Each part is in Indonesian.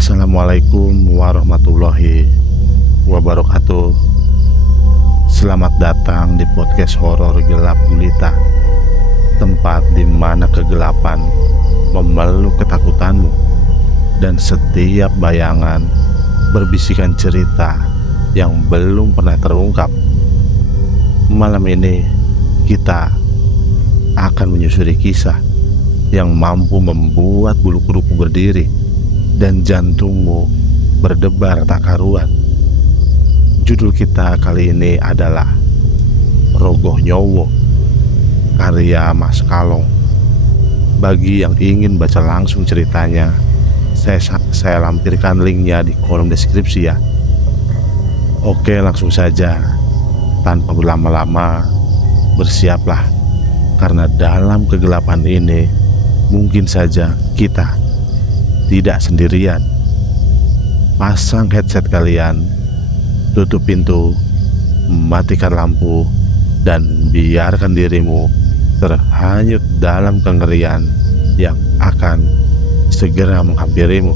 Assalamualaikum warahmatullahi wabarakatuh. Selamat datang di podcast horor gelap gulita, tempat di mana kegelapan memeluk ketakutanmu dan setiap bayangan berbisikan cerita yang belum pernah terungkap. Malam ini kita akan menyusuri kisah yang mampu membuat bulu kuduku berdiri dan jantungmu berdebar tak karuan. Judul kita kali ini adalah Rogoh Nyowo, karya Mas Kalong. Bagi yang ingin baca langsung ceritanya, saya lampirkan linknya di kolom deskripsi ya. Oke, langsung saja. Tanpa berlama-lama, bersiaplah, karena dalam kegelapan ini mungkin saja kita tidak sendirian. Pasang headset kalian, tutup pintu, matikan lampu, dan biarkan dirimu terhanyut dalam kengerian yang akan segera menghampirimu.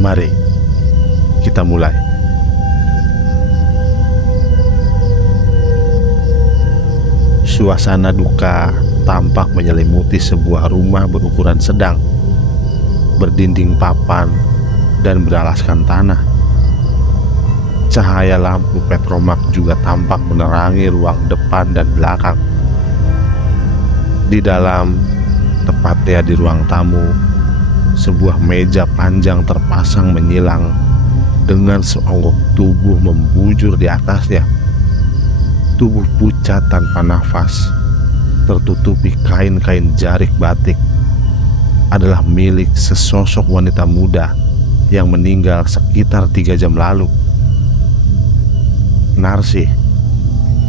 Mari kita mulai. Suasana duka tampak menyelimuti sebuah rumah berukuran sedang, berdinding papan dan beralaskan tanah. Cahaya lampu petromak juga tampak menerangi ruang depan dan belakang. Di dalam, tepatnya di ruang tamu, sebuah meja panjang terpasang menyilang dengan seonggok tubuh membujur di atasnya. Tubuh pucat tanpa nafas, tertutupi kain-kain jarik batik, adalah milik sesosok wanita muda yang meninggal sekitar 3 jam lalu. Narsi,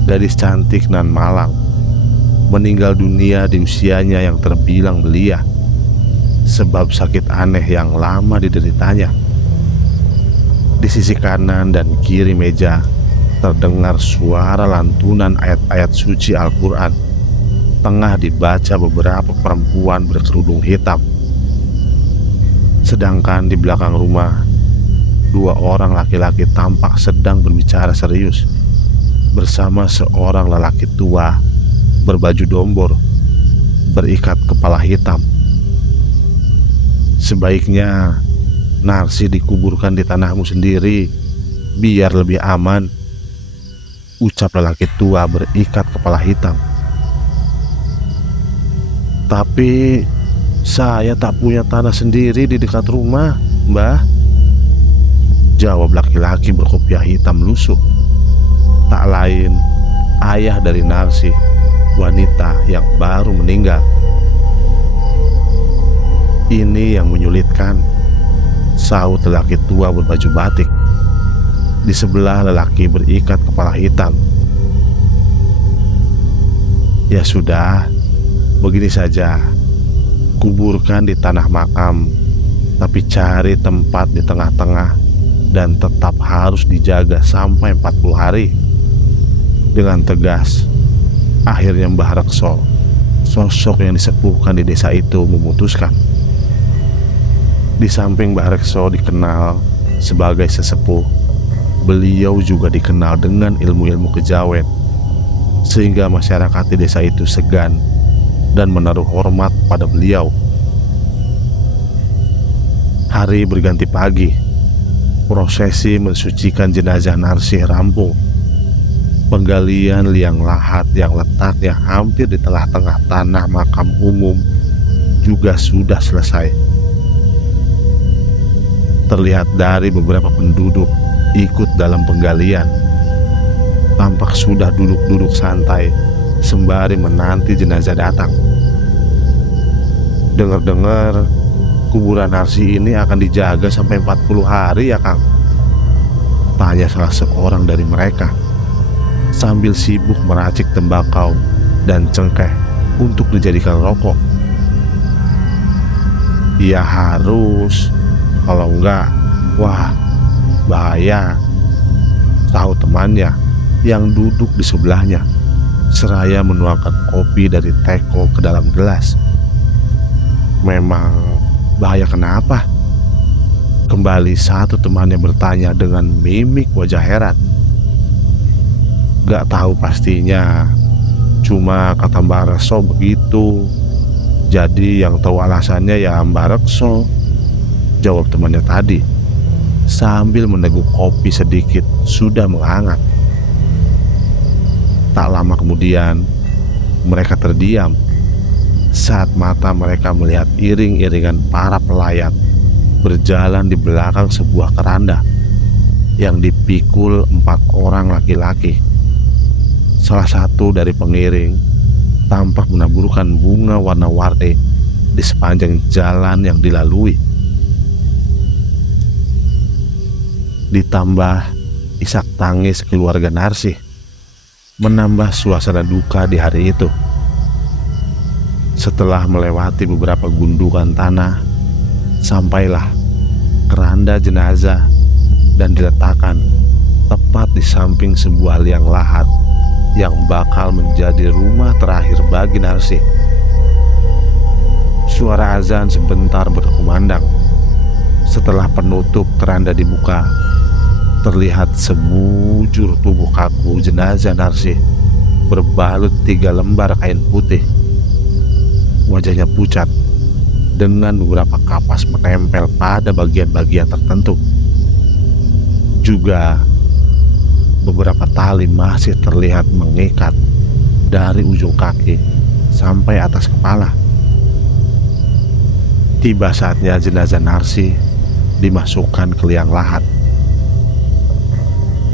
gadis cantik nan malang, meninggal dunia di usianya yang terbilang belia sebab sakit aneh yang lama dideritanya. Di sisi kanan dan kiri meja terdengar suara lantunan ayat-ayat suci Al-Quran. Tengah dibaca beberapa perempuan berkerudung hitam. Sedangkan di belakang rumah, 2 orang laki-laki tampak sedang berbicara serius bersama seorang lelaki tua berbaju dombor, berikat kepala hitam. Sebaiknya Narsi dikuburkan di tanahmu sendiri, biar lebih aman, ucap lelaki tua berikat kepala hitam. Tapi saya tak punya tanah sendiri di dekat rumah, Mbah, jawab laki-laki berkopiah hitam lusuh. Tak lain ayah dari Narsi, wanita yang baru meninggal. Ini yang menyulitkan, sahut lelaki tua berbaju batik. Di sebelah lelaki berikat kepala hitam. Ya sudah, begini saja, kuburkan di tanah makam, tapi cari tempat di tengah-tengah dan tetap harus dijaga sampai 40 hari. Dengan tegas, akhirnya Mbah Rekso, sosok yang disepuhkan di desa itu, memutuskan. Di samping Mbah Rekso dikenal sebagai sesepuh, beliau juga dikenal dengan ilmu-ilmu kejawen, sehingga masyarakat di desa itu segan dan menaruh hormat pada beliau. Hari berganti pagi, prosesi mensucikan jenazah Narsi rampung. Penggalian liang lahat yang letaknya hampir di tengah-tengah tanah makam umum juga sudah selesai. Terlihat dari beberapa penduduk ikut dalam penggalian, tampak sudah duduk-duduk santai sembari menanti jenazah datang. Dengar-dengar kuburan Narsi ini akan dijaga sampai 40 hari ya, Kang? Tanya salah seorang dari mereka sambil sibuk meracik tembakau dan cengkeh untuk dijadikan rokok. Ya harus, kalau enggak, wah bahaya, sahut temannya yang duduk di sebelahnya, seraya menuangkan kopi dari teko ke dalam gelas. Memang bahaya kenapa? Kembali satu temannya bertanya dengan mimik wajah heran. Gak tahu pastinya, cuma kata Mbak Rekso begitu. Jadi yang tahu alasannya ya Mbak Rekso, jawab temannya tadi sambil meneguk kopi sedikit sudah menghangat. Tak lama kemudian mereka terdiam saat mata mereka melihat iring-iringan para pelayat berjalan di belakang sebuah keranda yang dipikul 4 orang laki-laki. Salah satu dari pengiring tampak menaburkan bunga warna-warni di sepanjang jalan yang dilalui. Ditambah isak tangis keluarga Narsih menambah suasana duka di hari itu. Setelah melewati beberapa gundukan tanah, sampailah keranda jenazah dan diletakkan tepat di samping sebuah liang lahat yang bakal menjadi rumah terakhir bagi Narsih. Suara azan sebentar berkumandang. Setelah penutup keranda dibuka, terlihat sebujur tubuh kaku jenazah Narsih berbalut 3 lembar kain putih. Wajahnya pucat dengan beberapa kapas menempel pada bagian-bagian tertentu. Juga beberapa tali masih terlihat mengikat dari ujung kaki sampai atas kepala. Tiba saatnya jenazah Narsih dimasukkan ke liang lahat.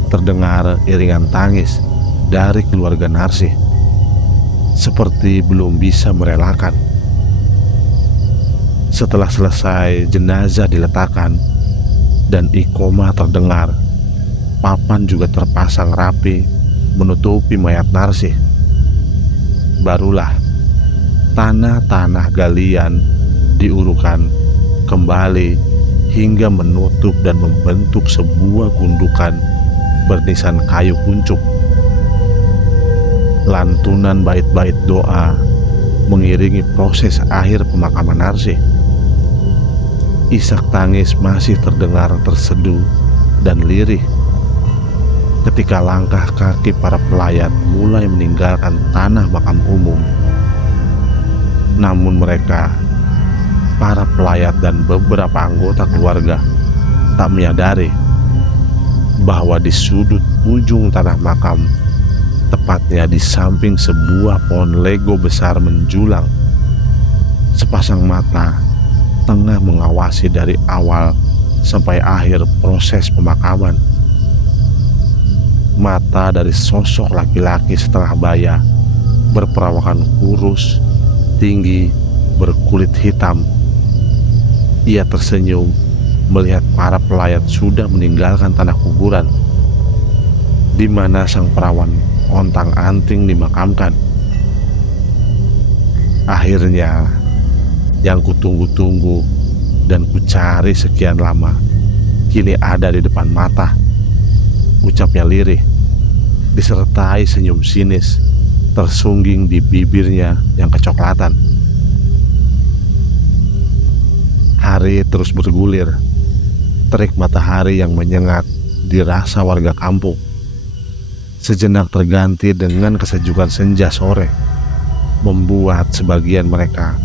Terdengar iringan tangis dari keluarga Narsih, seperti belum bisa merelakan. Setelah selesai jenazah diletakkan dan iqomah terdengar, papan juga terpasang rapi menutupi mayat Narsih. Barulah tanah-tanah galian diurukan kembali hingga menutup dan membentuk sebuah gundukan bernisan kayu kuncup. Lantunan bait-bait doa mengiringi proses akhir pemakaman Narsih. Isak tangis masih terdengar terseduh dan lirih ketika langkah kaki para pelayat mulai meninggalkan tanah makam umum. Namun mereka, para pelayat dan beberapa anggota keluarga, tak menyadari bahwa di sudut ujung tanah makam, tepatnya di samping sebuah pohon lego besar menjulang, sepasang mata tengah mengawasi dari awal sampai akhir proses pemakaman. Mata dari sosok laki-laki setengah baya berperawakan kurus, tinggi, berkulit hitam. Ia tersenyum melihat para pelayat sudah meninggalkan tanah kuburan di mana sang perawan ontang-anting dimakamkan. Akhirnya, yang kutunggu-tunggu dan kucari sekian lama kini ada di depan mata. Ucapnya lirih, disertai senyum sinis tersungging di bibirnya yang kecoklatan. Hari terus bergulir. Terik matahari yang menyengat dirasa warga kampung. Sejenak terganti dengan kesejukan senja sore, membuat sebagian mereka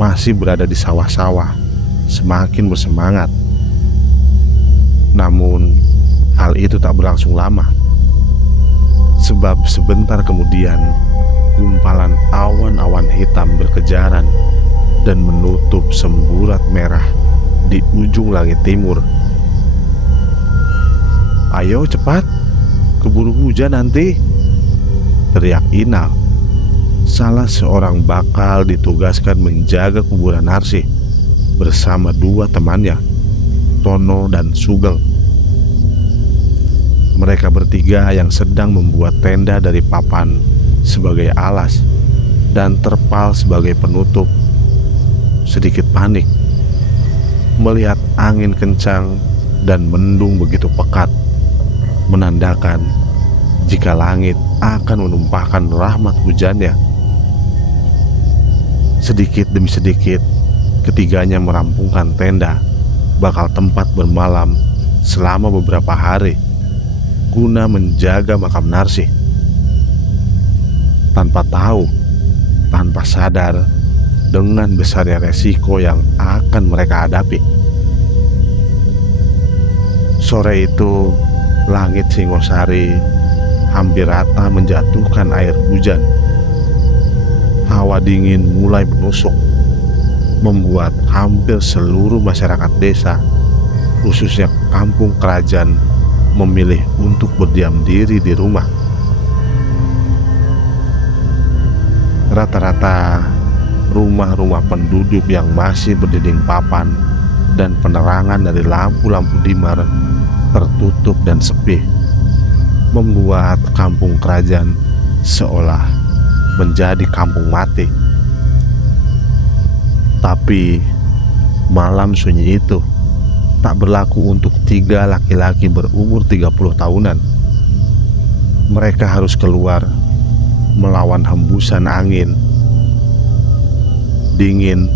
masih berada di sawah-sawah semakin bersemangat. Namun hal itu tak berlangsung lama, sebab sebentar kemudian gumpalan awan-awan hitam berkejaran dan menutup semburat merah di ujung langit timur. "Ayo cepat, keburu hujan nanti," teriak Inal, salah seorang bakal ditugaskan menjaga kuburan Narsih bersama 2 temannya, Tono dan Sugeng. Mereka bertiga yang sedang membuat tenda dari papan sebagai alas dan terpal sebagai penutup sedikit panik melihat angin kencang dan mendung begitu pekat, menandakan jika langit akan menumpahkan rahmat hujannya. Sedikit demi sedikit ketiganya merampungkan tenda bakal tempat bermalam selama beberapa hari guna menjaga makam Narsih. Tanpa tahu, tanpa sadar, dengan besarnya resiko yang akan mereka hadapi. Sore itu, langit Singosari hampir rata menjatuhkan air hujan. Hawa dingin mulai menusuk, membuat hampir seluruh masyarakat desa, khususnya kampung kerajaan, memilih untuk berdiam diri di rumah. Rata-rata rumah-rumah penduduk yang masih berdinding papan dan penerangan dari lampu-lampu dimar tertutup dan sepi, membuat kampung kerajaan seolah menjadi kampung mati. Tapi malam sunyi itu tak berlaku untuk 3 laki-laki berumur 30 tahunan. Mereka harus keluar melawan hembusan angin dingin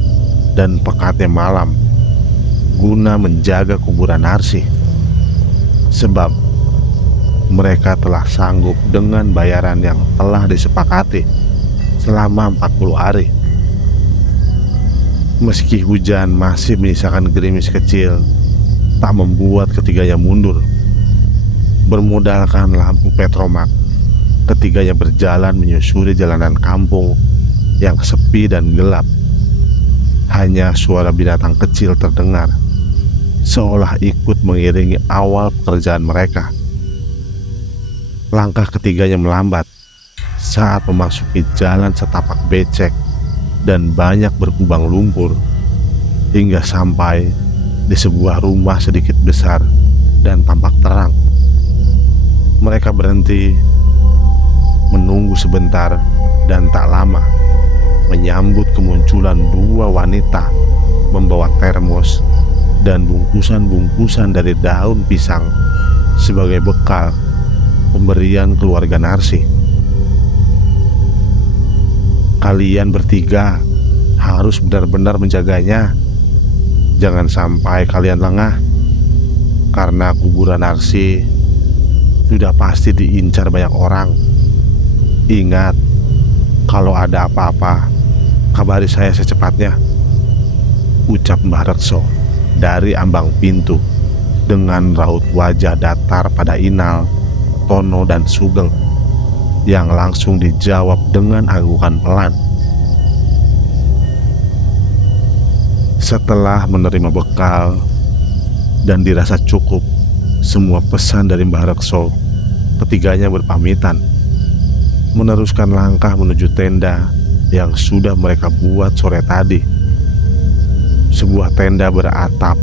dan pekatnya malam guna menjaga kuburan Narsih. Sebab mereka telah sanggup dengan bayaran yang telah disepakati selama 40 hari. Meski hujan masih menyisakan gerimis kecil, tak membuat ketiganya mundur. Bermodalkan lampu petromak, ketiganya berjalan menyusuri jalanan kampung yang sepi dan gelap. Hanya suara binatang kecil terdengar, seolah ikut mengiringi awal pekerjaan mereka. Langkah ketiganya melambat saat memasuki jalan setapak becek dan banyak berkubang lumpur, hingga sampai di sebuah rumah sedikit besar dan tampak terang. Mereka berhenti, menunggu sebentar, dan tak lama menyambut kemunculan 2 wanita membawa termos dan bungkusan-bungkusan dari daun pisang sebagai bekal pemberian keluarga Narsih. Kalian bertiga harus benar-benar menjaganya. Jangan sampai kalian lengah, karena kuburan Narsih sudah pasti diincar banyak orang. Ingat, kalau ada apa-apa, kabari saya secepatnya, ucap Mbah Rekso dari ambang pintu dengan raut wajah datar pada Inal, Tono, dan Sugeng, yang langsung dijawab dengan anggukan pelan. Setelah menerima bekal dan dirasa cukup semua pesan dari Mbah Rekso, ketiganya berpamitan, meneruskan langkah menuju tenda yang sudah mereka buat sore tadi. Sebuah tenda beratap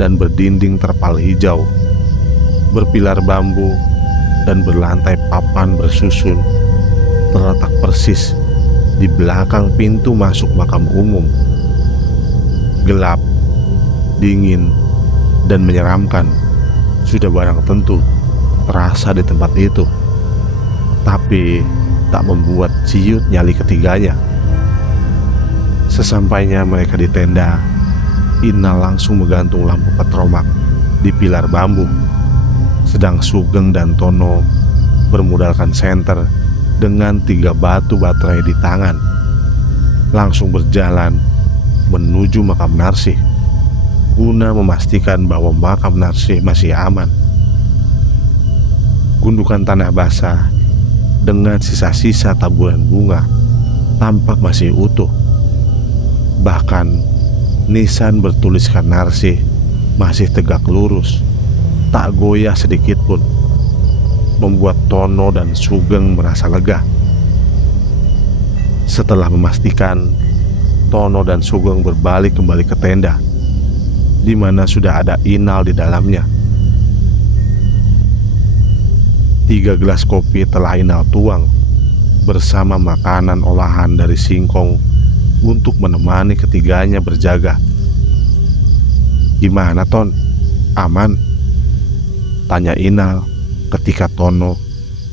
dan berdinding terpal hijau, berpilar bambu, dan berlantai papan bersusun, terletak persis di belakang pintu masuk makam umum. Gelap, dingin, dan menyeramkan sudah barang tentu terasa di tempat itu, tapi tak membuat ciut nyali ketiganya. Sesampainya mereka di tenda, Inal langsung menggantung lampu petromak di pilar bambu, sedang Sugeng dan Tono bermodalkan senter dengan 3 batu baterai di tangan, langsung berjalan menuju makam Narsih guna memastikan bahwa makam Narsih masih aman. Gundukan tanah basah dengan sisa-sisa taburan bunga tampak masih utuh. Bahkan nisan bertuliskan Narsih masih tegak lurus, tak goyah sedikit pun, membuat Tono dan Sugeng merasa lega. Setelah memastikan, Tono dan Sugeng berbalik kembali ke tenda, di mana sudah ada Inal di dalamnya. 3 gelas kopi telah Inal tuang bersama makanan olahan dari singkong untuk menemani ketiganya berjaga. "Gimana, Ton? Aman?" tanya Inal ketika Tono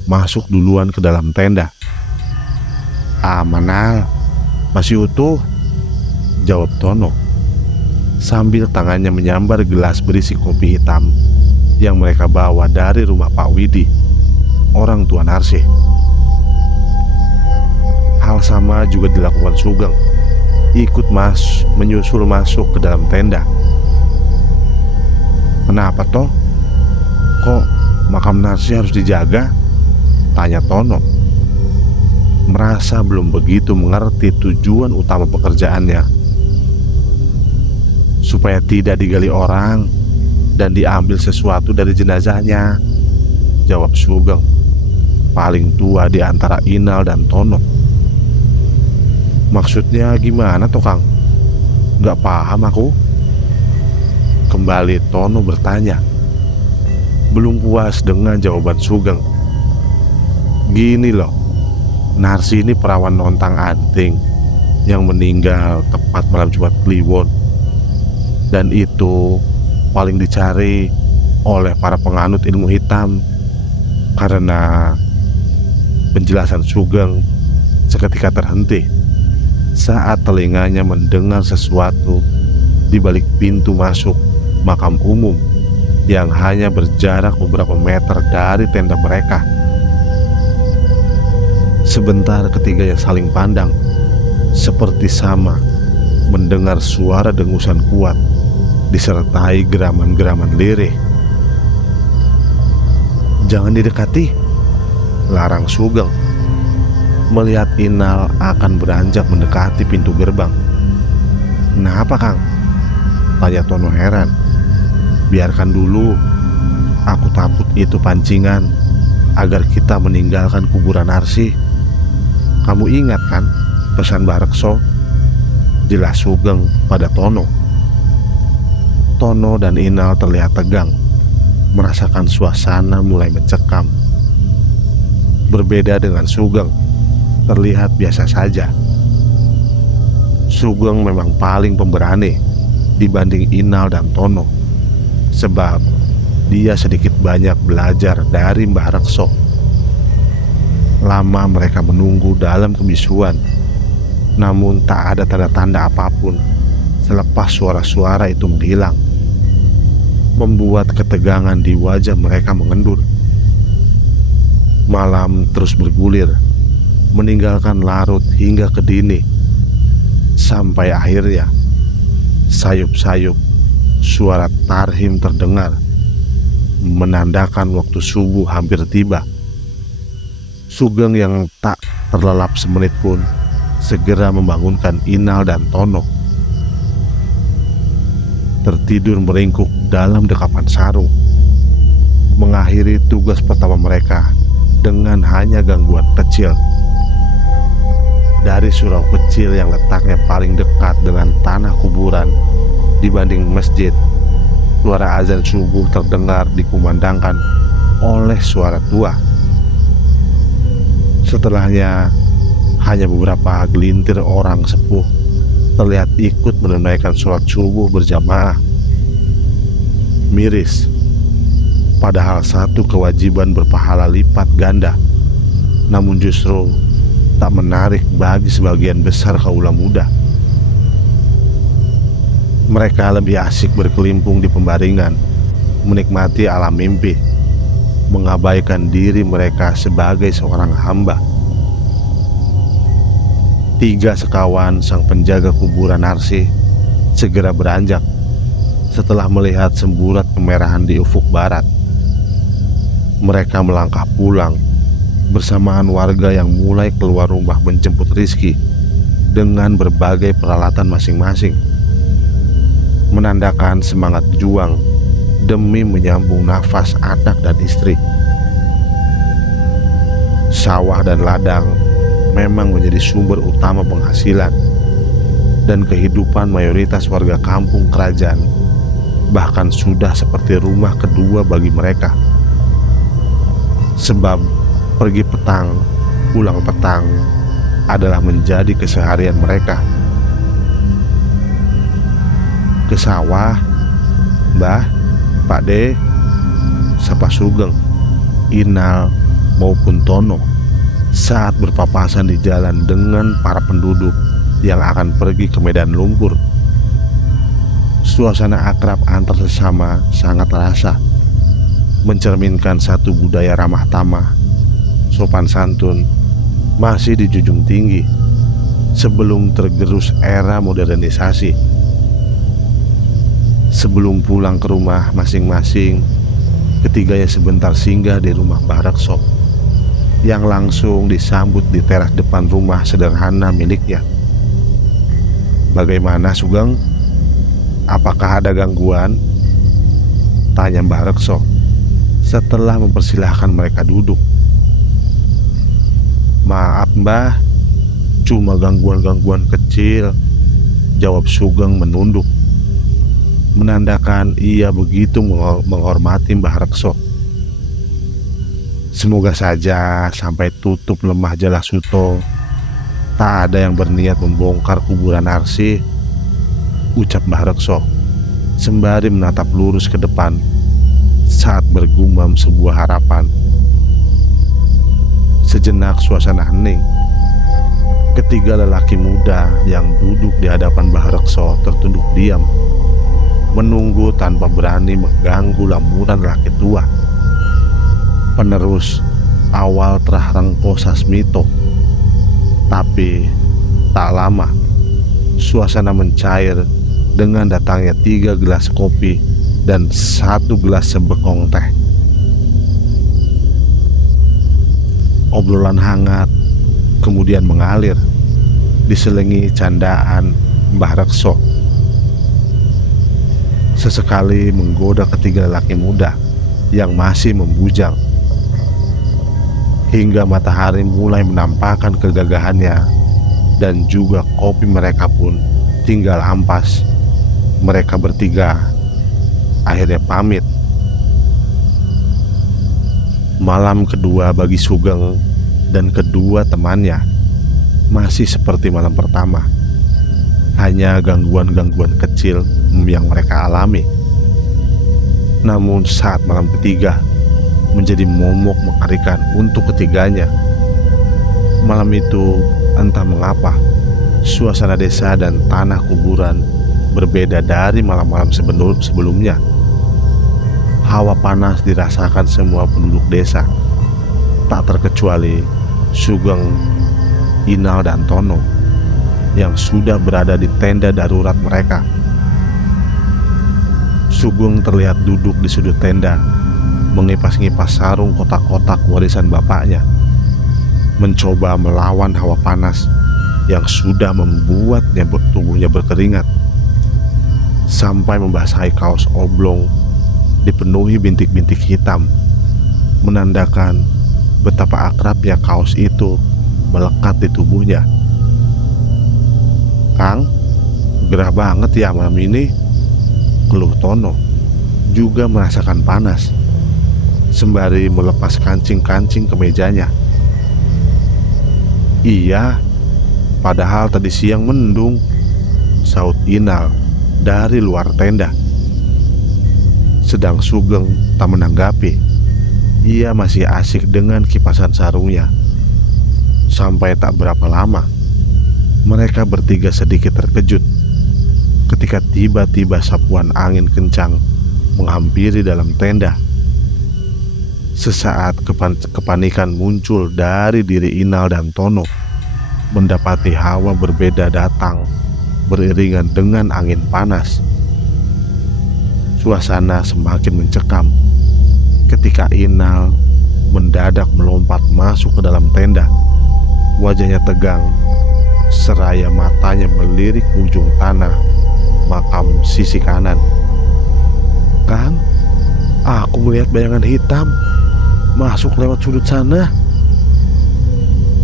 masuk duluan ke dalam tenda. "Aman, Al, masih utuh," jawab Tono. sambil tangannya menyambar gelas berisi kopi hitam yang mereka bawa dari rumah Pak Widi, orang tua Narsih. Hal sama juga dilakukan Sugeng, ikut menyusul masuk ke dalam tenda. "Kenapa toh? Kok makam Narsih harus dijaga?" tanya Tono. Merasa belum begitu mengerti tujuan utama pekerjaannya. "Supaya tidak digali orang dan diambil sesuatu dari jenazahnya," jawab Sugeng, paling tua di antara Inal dan Tono. "Maksudnya gimana toh, Kang? Gak paham aku," kembali Tono bertanya, belum puas dengan jawaban Sugeng. "Gini loh, Narsih ini perawan lontang-anting yang meninggal tepat malam Jumat Kliwon. Dan itu paling dicari oleh para penganut ilmu hitam." Karena penjelasan Sugeng seketika terhenti saat telinganya mendengar sesuatu di balik pintu masuk makam umum yang hanya berjarak beberapa meter dari tenda mereka. Sebentar ketiganya saling pandang, seperti sama mendengar suara dengusan kuat disertai geraman-geraman lirih. "Jangan didekati," larang Sugeng, melihat Inal akan beranjak mendekati pintu gerbang. "Kenapa, Kang?" tanya Tono heran. "Biarkan dulu, aku takut itu pancingan agar kita meninggalkan kuburan Narsih. Kamu ingat kan pesan Mbah Rekso?" jelas Sugeng pada Tono. Tono dan Inal terlihat tegang, merasakan suasana mulai mencekam. Berbeda dengan Sugeng, terlihat biasa saja. Sugeng memang paling pemberani dibanding Inal dan Tono, sebab dia sedikit banyak belajar dari Mbah Rekso. Lama mereka menunggu dalam kebisuan, namun tak ada tanda-tanda apapun selepas suara-suara itu menghilang, membuat ketegangan di wajah mereka mengendur. Malam terus bergulir, meninggalkan larut hingga ke dini, sampai akhirnya sayup-sayup suara tarhim terdengar, menandakan waktu subuh hampir tiba. Sugeng yang tak terlelap semenit pun segera membangunkan Inal dan Tono. Tertidur meringkuk dalam dekapan sarung, mengakhiri tugas pertama mereka dengan hanya gangguan kecil. Dari surau kecil yang letaknya paling dekat dengan tanah kuburan dibanding masjid, suara azan subuh terdengar dikumandangkan oleh suara tua. Setelahnya, hanya beberapa gelintir orang sepuh terlihat ikut menunaikan sholat subuh berjamaah. Miris, padahal satu kewajiban berpahala lipat ganda, namun justru tak menarik bagi sebagian besar kaula muda. Mereka lebih asik berkelimpung di pembaringan, menikmati alam mimpi, mengabaikan diri mereka sebagai seorang hamba. 3 sekawan sang penjaga kuburan Narsih segera beranjak setelah melihat semburat kemerahan di ufuk barat. Mereka melangkah pulang bersamaan warga yang mulai keluar rumah menjemput Rizky dengan berbagai peralatan masing-masing, menandakan semangat juang demi menyambung nafas anak dan istri. Sawah dan ladang memang menjadi sumber utama penghasilan dan kehidupan mayoritas warga kampung kerajaan, bahkan sudah seperti rumah kedua bagi mereka. Sebab pergi petang, pulang petang adalah menjadi keseharian mereka. "Ke sawah, Mbah, Pak De," sapa Sugeng, Inal maupun Tono saat berpapasan di jalan dengan para penduduk yang akan pergi ke medan lumpur. Suasana akrab antar sesama sangat terasa, mencerminkan satu budaya ramah tamah, sopan santun masih dijunjung tinggi sebelum tergerus era modernisasi. Sebelum pulang ke rumah masing-masing, ketiganya sebentar singgah di rumah Mbah Rekso yang langsung disambut di teras depan rumah sederhana miliknya. "Bagaimana, Sugeng? Apakah ada gangguan?" tanya Mbah Rekso setelah mempersilahkan mereka duduk. "Maaf Mbah, cuma gangguan-gangguan kecil," jawab Sugeng menunduk, menandakan ia begitu menghormati Mbah Rekso. "Semoga saja sampai tutup lemah Jala Suto tak ada yang berniat membongkar kuburan Arsy," ucap Mbah Rekso sembari menatap lurus ke depan saat bergumam sebuah harapan. Sejenak suasana hening. Ketiga lelaki muda yang duduk di hadapan Mbah Rekso tertunduk diam, menunggu tanpa berani mengganggu lamunan laki tua, penerus awal Trah Rengko Sasmito. Tapi tak lama suasana mencair dengan datangnya 3 gelas kopi dan 1 gelas sebekong teh. Obrolan hangat kemudian mengalir, diselingi candaan Mbah Rekso. Sesekali menggoda ketiga lelaki muda yang masih membujang, hingga matahari mulai menampakkan kegagahannya dan juga kopi mereka pun tinggal ampas. Mereka bertiga akhirnya pamit. Malam kedua bagi Sugeng dan kedua temannya masih seperti malam pertama, hanya gangguan-gangguan kecil yang mereka alami. Namun saat malam ketiga menjadi momok mengerikan untuk ketiganya. Malam itu entah mengapa suasana desa dan tanah kuburan berbeda dari malam-malam sebelumnya. Hawa panas dirasakan semua penduduk desa, tak terkecuali Sugeng, Inal dan Tono yang sudah berada di tenda darurat mereka. Sugeng terlihat duduk di sudut tenda, mengipas-ngipas sarung kotak-kotak warisan bapaknya, mencoba melawan hawa panas yang sudah membuatnya tubuhnya berkeringat sampai membasahi kaos oblong dipenuhi bintik-bintik hitam, menandakan betapa akrabnya kaos itu melekat di tubuhnya. "Kang, gerah banget ya malam ini," keluh Tono, juga merasakan panas, sembari melepas kancing-kancing kemejanya. "Iya, padahal tadi siang mendung," saut Inal dari luar tenda. Sedang Sugeng tak menanggapi. Ia masih asik dengan kipasan sarungnya. Sampai tak berapa lama mereka bertiga sedikit terkejut ketika tiba-tiba sapuan angin kencang menghampiri dalam tenda. Sesaat kepanikan muncul dari diri Inal dan Tono, mendapati hawa berbeda datang beriringan dengan angin panas. Suasana semakin mencekam ketika Inal mendadak melompat masuk ke dalam tenda. Wajahnya tegang, seraya matanya melirik ujung tanah makam sisi kanan. "Kang, aku melihat bayangan hitam masuk lewat sudut sana,"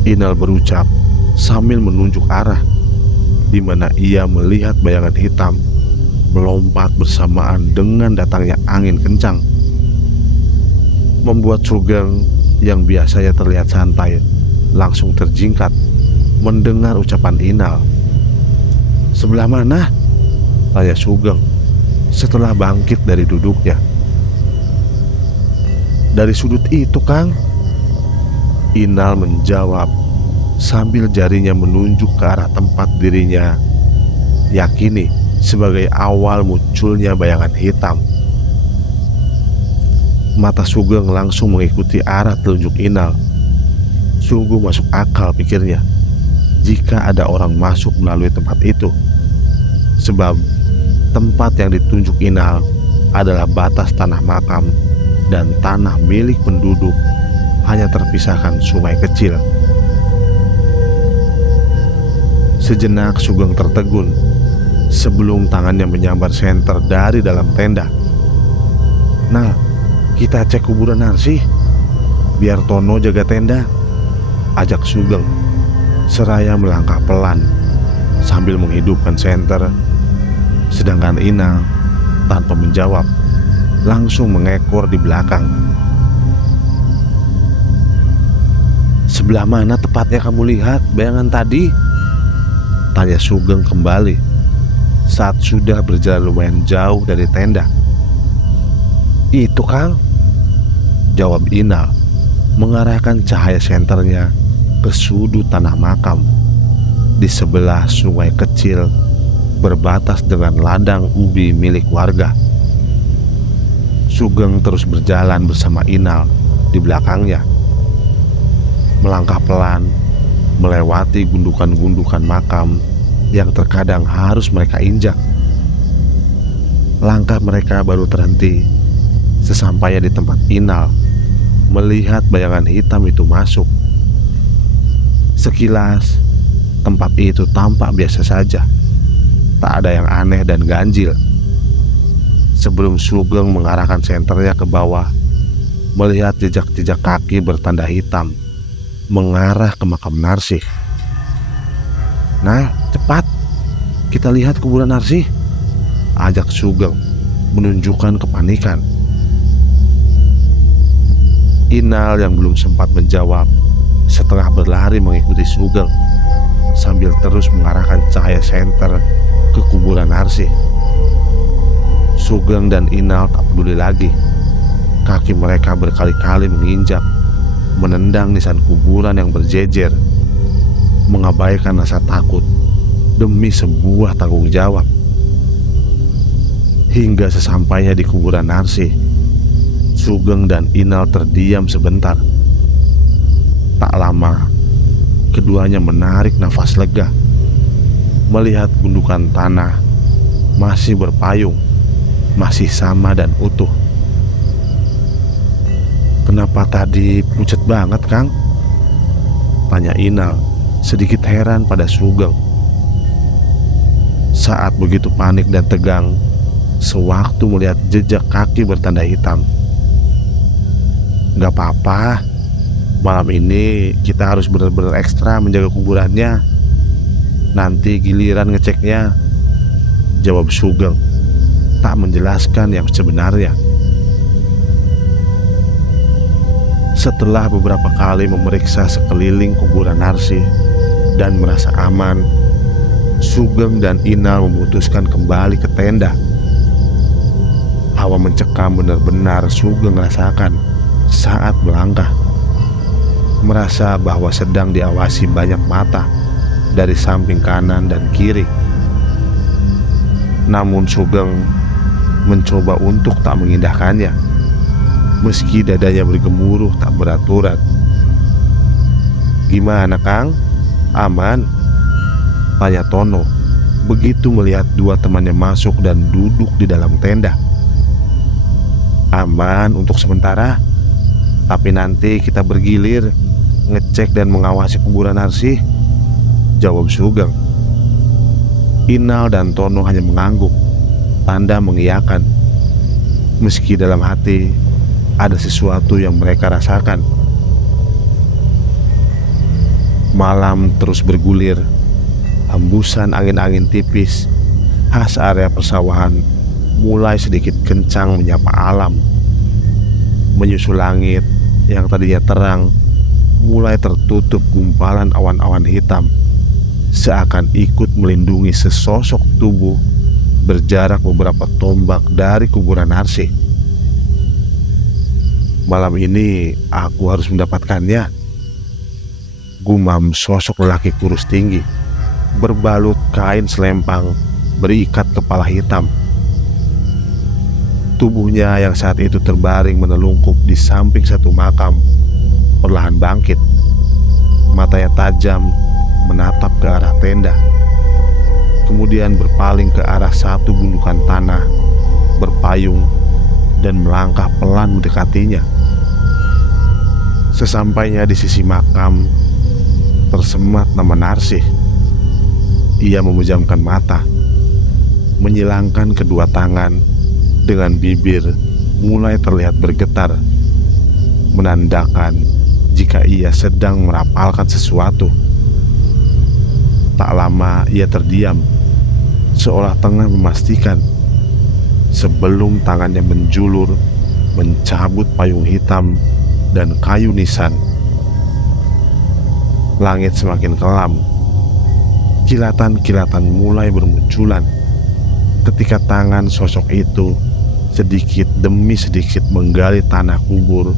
Inal berucap sambil menunjuk arah di mana ia melihat bayangan hitam melompat bersamaan dengan datangnya angin kencang, membuat Sugeng yang biasanya terlihat santai langsung terjingkat mendengar ucapan Inal. "Sebelah mana?" tanya Sugeng setelah bangkit dari duduknya. "Dari sudut itu, Kang," Inal menjawab sambil jarinya menunjuk ke arah tempat dirinya yakini sebagai awal munculnya bayangan hitam. Mata Sugeng langsung mengikuti arah telunjuk Inal. Sungguh masuk akal, pikirnya, jika ada orang masuk melalui tempat itu. Sebab tempat yang ditunjuk Inal adalah batas tanah makam dan tanah milik penduduk, hanya terpisahkan sungai kecil. Sejenak Sugeng tertegun sebelum tangannya menyambar senter dari dalam tenda. "Nah, kita cek kuburan Narsih, biar Tono jaga tenda," ajak Sugeng seraya melangkah pelan sambil menghidupkan senter. Sedangkan Inal tanpa menjawab langsung mengekor di belakang. "Sebelah mana tepatnya kamu lihat bayangan tadi?" tanya Sugeng kembali saat sudah berjalan lumayan jauh dari tenda. "Itu, Kang," jawab Inal mengarahkan cahaya senternya ke sudut tanah makam di sebelah sungai kecil berbatas dengan ladang ubi milik warga. Sugeng terus berjalan bersama Inal di belakangnya, melangkah pelan melewati gundukan-gundukan makam yang terkadang harus mereka injak. Langkah mereka baru terhenti sesampainya di tempat Inal melihat bayangan hitam itu masuk. Sekilas tempat itu tampak biasa saja, tak ada yang aneh dan ganjil. Sebelum Sugeng mengarahkan senternya ke bawah, melihat jejak-jejak kaki bertanda hitam mengarah ke makam Narsih. "Nah, cepat, kita lihat kuburan Narsih," ajak Sugeng menunjukkan kepanikan. Inal yang belum sempat menjawab setengah berlari mengikuti Sugeng sambil terus mengarahkan cahaya senter ke kuburan Narsih. Sugeng dan Inal tak peduli lagi. Kaki mereka berkali-kali menginjak, menendang nisan kuburan yang berjejer, mengabaikan rasa takut demi sebuah tanggung jawab. Hingga sesampainya di kuburan Narsih, Sugeng dan Inal terdiam sebentar. Tak lama, keduanya menarik nafas lega melihat gundukan tanah masih berpayung, masih sama dan utuh. "Kenapa tadi pucat banget, Kang?" tanya Inal sedikit heran pada Sugeng. Saat begitu panik dan tegang sewaktu melihat jejak kaki bertanda hitam. "Gak apa-apa, malam ini kita harus benar-benar ekstra menjaga kuburannya. Nanti giliran ngeceknya," jawab Sugeng tak menjelaskan yang sebenarnya. Setelah beberapa kali memeriksa sekeliling kuburan Narsih dan merasa aman, Sugeng dan Inal memutuskan kembali ke tenda. Hawa mencekam benar-benar Sugeng rasakan saat melangkah, merasa bahwa sedang diawasi banyak mata dari samping kanan dan kiri. Namun Sugeng mencoba untuk tak mengindahkannya, meski dadanya bergemuruh tak beraturan. "Gimana, Kang? Aman?" tanya Tono begitu melihat dua temannya masuk dan duduk di dalam tenda. "Aman untuk sementara, tapi nanti kita bergilir ngecek dan mengawasi kuburan Narsih," jawab Sugeng. Inal dan Tono hanya mengangguk, tanda mengiyakan, meski dalam hati ada sesuatu yang mereka rasakan. Malam terus bergulir. Hembusan angin-angin tipis khas area persawahan mulai sedikit kencang menyapa alam. Menyusul langit yang tadinya terang mulai tertutup gumpalan awan-awan hitam, seakan ikut melindungi sesosok tubuh berjarak beberapa tombak dari kuburan Narsih. "Malam ini aku harus mendapatkannya," gumam sosok lelaki kurus tinggi berbalut kain selempang berikat kepala hitam. Tubuhnya yang saat itu terbaring menelungkup di samping satu makam perlahan bangkit. Matanya tajam menatap ke arah tenda, kemudian berpaling ke arah satu gundukan tanah, berpayung dan melangkah pelan mendekatinya. Sesampainya di sisi makam, tersemat nama Narsih. Ia memejamkan mata, menyilangkan kedua tangan, dengan bibir mulai terlihat bergetar, menandakan jika ia sedang merapalkan sesuatu. Tak lama ia terdiam, seolah tengah memastikan, sebelum tangannya menjulur mencabut payung hitam dan kayu nisan. Langit semakin kelam. Kilatan-kilatan mulai bermunculan ketika tangan sosok itu sedikit demi sedikit menggali tanah kubur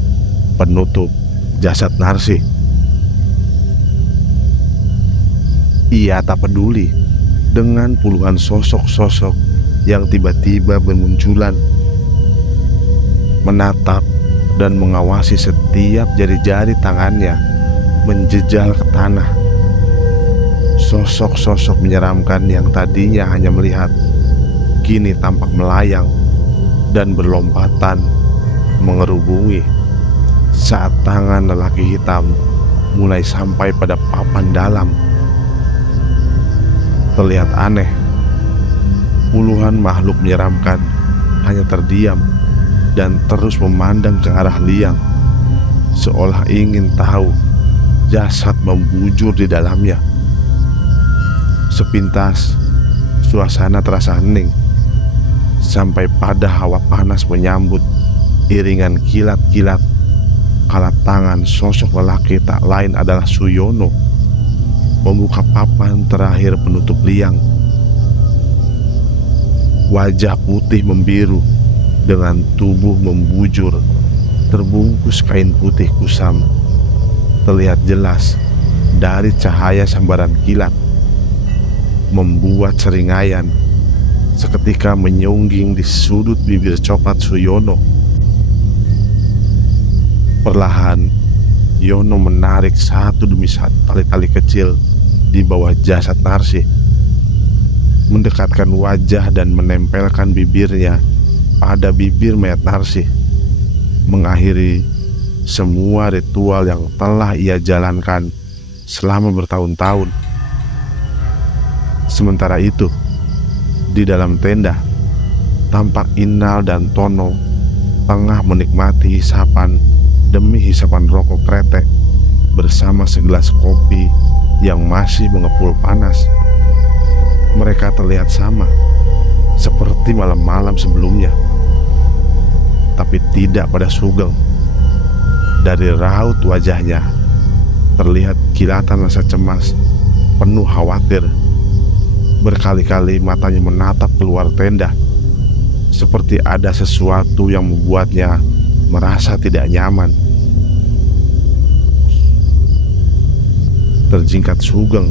penutup jasad Narsih. Ia tak peduli dengan puluhan sosok-sosok yang tiba-tiba bermunculan, menatap dan mengawasi setiap jari-jari tangannya menjejal ke tanah. Sosok-sosok menyeramkan yang tadinya hanya melihat, kini tampak melayang dan berlompatan mengerubungi saat tangan lelaki hitam mulai sampai pada papan dalam. Terlihat aneh, puluhan makhluk menyeramkan hanya terdiam dan terus memandang ke arah liang, seolah ingin tahu jasad membujur di dalamnya. Sepintas suasana terasa hening, sampai pada hawa panas menyambut iringan kilat-kilat kala tangan sosok lelaki tak lain adalah Suyono membuka papan terakhir penutup liang. Wajah putih membiru dengan tubuh membujur terbungkus kain putih kusam terlihat jelas dari cahaya sambaran kilat, membuat seringayan seketika menyungging di sudut bibir coklat Suyono. Perlahan Yono menarik satu demi satu tali-tali kecil di bawah jasad Narsih, mendekatkan wajah dan menempelkan bibirnya pada bibir mayat Narsih, mengakhiri semua ritual yang telah ia jalankan selama bertahun-tahun. Sementara itu, di dalam tenda, tampak Inal dan Tono tengah menikmati hisapan demi hisapan rokok kretek bersama segelas kopi yang masih mengepul panas. Mereka terlihat sama seperti malam-malam sebelumnya, tapi tidak pada Sugeng. Dari raut wajahnya terlihat kilatan rasa cemas, penuh khawatir. Berkali-kali matanya menatap keluar tenda, seperti ada sesuatu yang membuatnya merasa tidak nyaman. Terjingkat Sugeng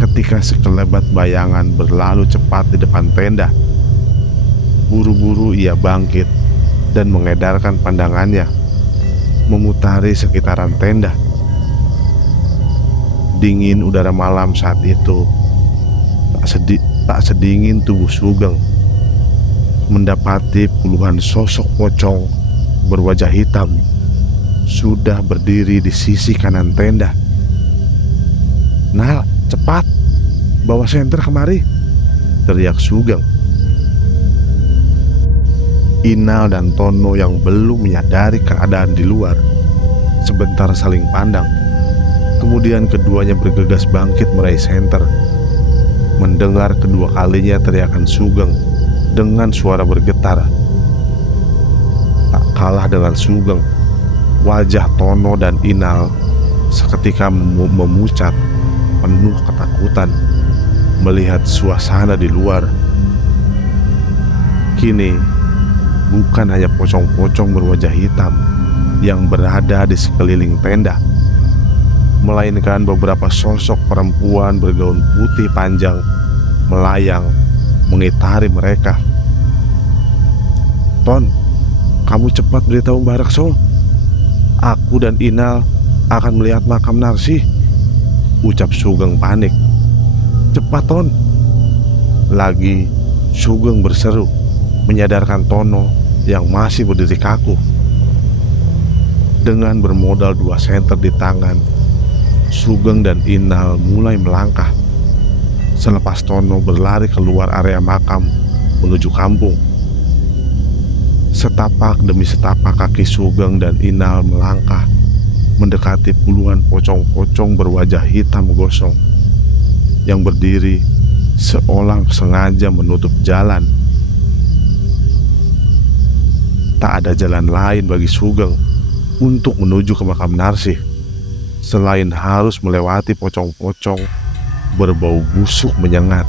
ketika sekelebat bayangan berlalu cepat di depan tenda. Buru-buru ia bangkit dan mengedarkan pandangannya, memutari sekitaran tenda. Dingin udara malam saat itu tak sedingin tubuh Sugeng mendapati puluhan sosok pocong berwajah hitam sudah berdiri di sisi kanan tenda. "Nal, cepat, bawa senter kemari," teriak Sugeng. Inal dan Tono yang belum menyadari keadaan di luar sebentar saling pandang. Kemudian keduanya bergegas bangkit meraih senter. Mendengar kedua kalinya teriakan Sugeng dengan suara bergetar. Tak kalah dengan Sugeng, wajah Tono dan Inal seketika memucat penuh ketakutan melihat suasana di luar. Kini bukan hanya pocong-pocong berwajah hitam yang berada di sekeliling tenda, melainkan beberapa sosok perempuan bergaun putih panjang melayang mengitari mereka. "Ton, kamu cepat beritahu Mbah Rekso. Aku dan Inal akan melihat makam Narsi," ucap Sugeng panik. "Cepat, Ton!" Lagi Sugeng berseru, menyadarkan Tono yang masih berdiri kaku. Dengan bermodal 2 senter di tangan, Sugeng dan Inal mulai melangkah. Selepas Tono berlari keluar area makam menuju kampung. Setapak demi setapak kaki Sugeng dan Inal melangkah mendekati puluhan pocong-pocong berwajah hitam gosong yang berdiri seolah sengaja menutup jalan. Tak ada jalan lain bagi Sugeng untuk menuju ke makam Narsih selain harus melewati pocong-pocong berbau busuk menyengat.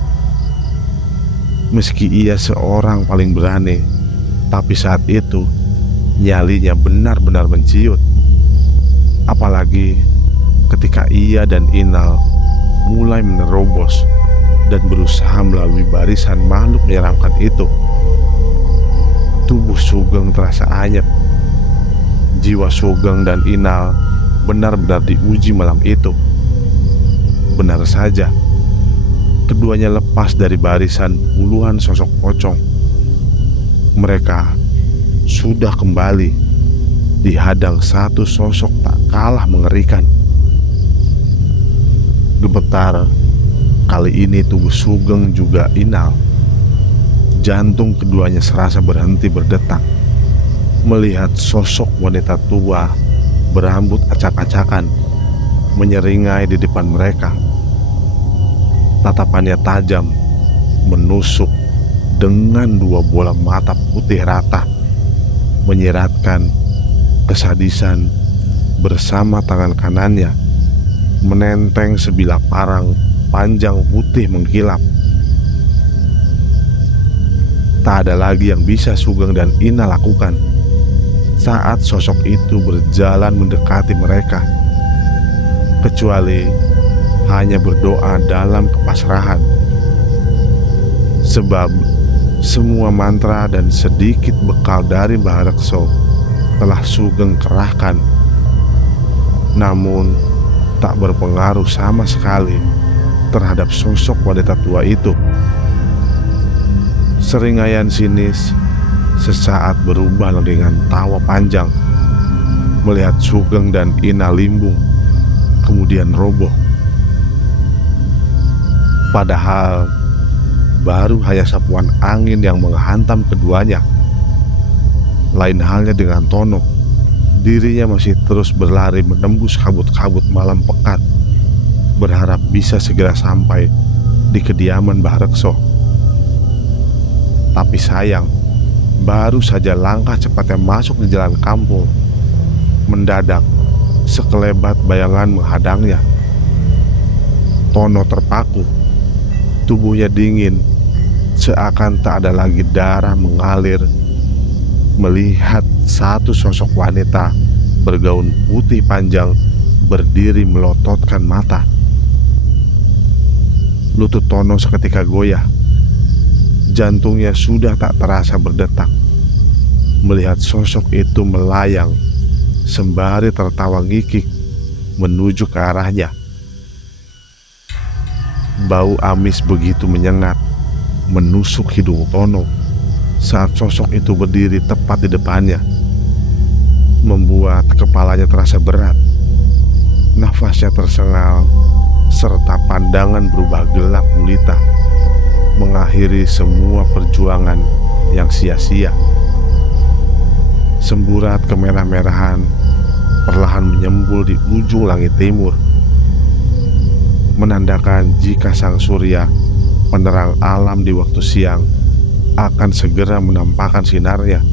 Meski ia seorang paling berani, tapi saat itu nyalinya benar-benar menciut. Apalagi ketika ia dan Inal mulai menerobos dan berusaha melalui barisan makhluk menyeramkan itu. Tubuh Sugeng terasa anyep. Jiwa Sugeng dan Inal benar-benar diuji malam itu. Benar saja, keduanya lepas dari barisan puluhan sosok pocong. Mereka sudah kembali dihadang satu sosok tak kalah mengerikan. Gemetar, kali ini tubuh Sugeng juga Inal. Jantung keduanya serasa berhenti berdetak melihat sosok wanita tua berambut acak-acakan menyeringai di depan mereka. Tatapannya tajam, menusuk dengan 2 bola mata putih rata, menyiratkan kesadisan. Bersama tangan kanannya menenteng sebilah parang panjang putih mengkilap. Tak ada lagi yang bisa Sugeng dan Ina lakukan saat sosok itu berjalan mendekati mereka, kecuali hanya berdoa dalam kepasrahan. Sebab semua mantra dan sedikit bekal dari Mbah Rekso telah Sugeng kerahkan, namun tak berpengaruh sama sekali terhadap sosok wanita tua itu. Seringaian sinis sesaat berubah dengan tawa panjang melihat Sugeng dan Ina limbung, kemudian roboh. Padahal baru hanya sapuan angin yang menghantam keduanya. Lain halnya dengan Tono, dirinya masih terus berlari menembus kabut-kabut malam pekat, berharap bisa segera sampai di kediaman Mbah Rekso. Tapi sayang, baru saja langkah cepatnya masuk di jalan kampung, mendadak sekelebat bayangan menghadangnya. Tono terpaku, tubuhnya dingin, seakan tak ada lagi darah mengalir melihat satu sosok wanita bergaun putih panjang berdiri melototkan mata. Lutut Tono seketika goyah. Jantungnya sudah tak terasa berdetak melihat sosok itu melayang sembari tertawa ngikik menuju ke arahnya. Bau amis begitu menyengat menusuk hidung Tono saat sosok itu berdiri tepat di depannya, membuat kepalanya terasa berat. Nafasnya tersengal serta pandangan berubah gelap gulita, mengakhiri semua perjuangan yang sia-sia. Semburat kemerah-merahan perlahan menyembul di ujung langit timur, menandakan jika sang surya, penerang alam di waktu siang, akan segera menampakkan sinarnya